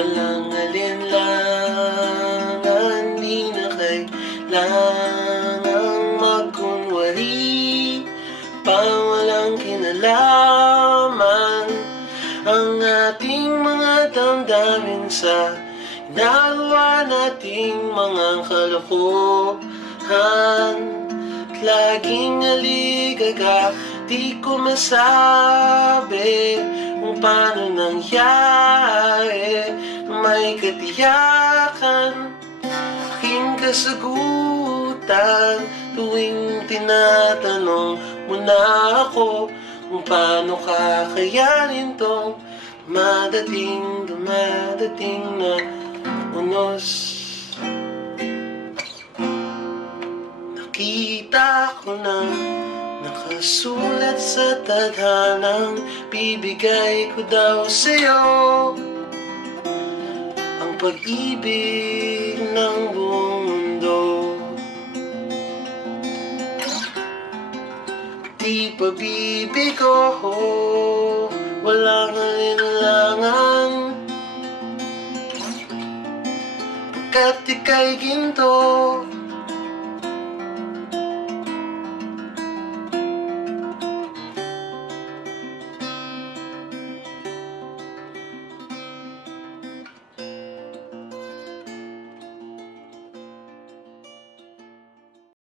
Walang alinlangan Di na kailangang magkunwari. Pa walang kinalaman Ang ating mga damdamin sa Ginagawa nating mga kalokohan. Laging aligaga Di ko masabi kung paano nangyari May katiyakan Aking kasagutan Tuwing tinatanong mo na ako Kung paano kakayanin tong Madating, dumadating na unos. Nakita ko na Nakasulat sa tadhanang Bibigay ko daw sa'yo. Ang pag-ibig ng buong mundo. Di pabibigo Walang alinlangan Pagkat ika'y ginto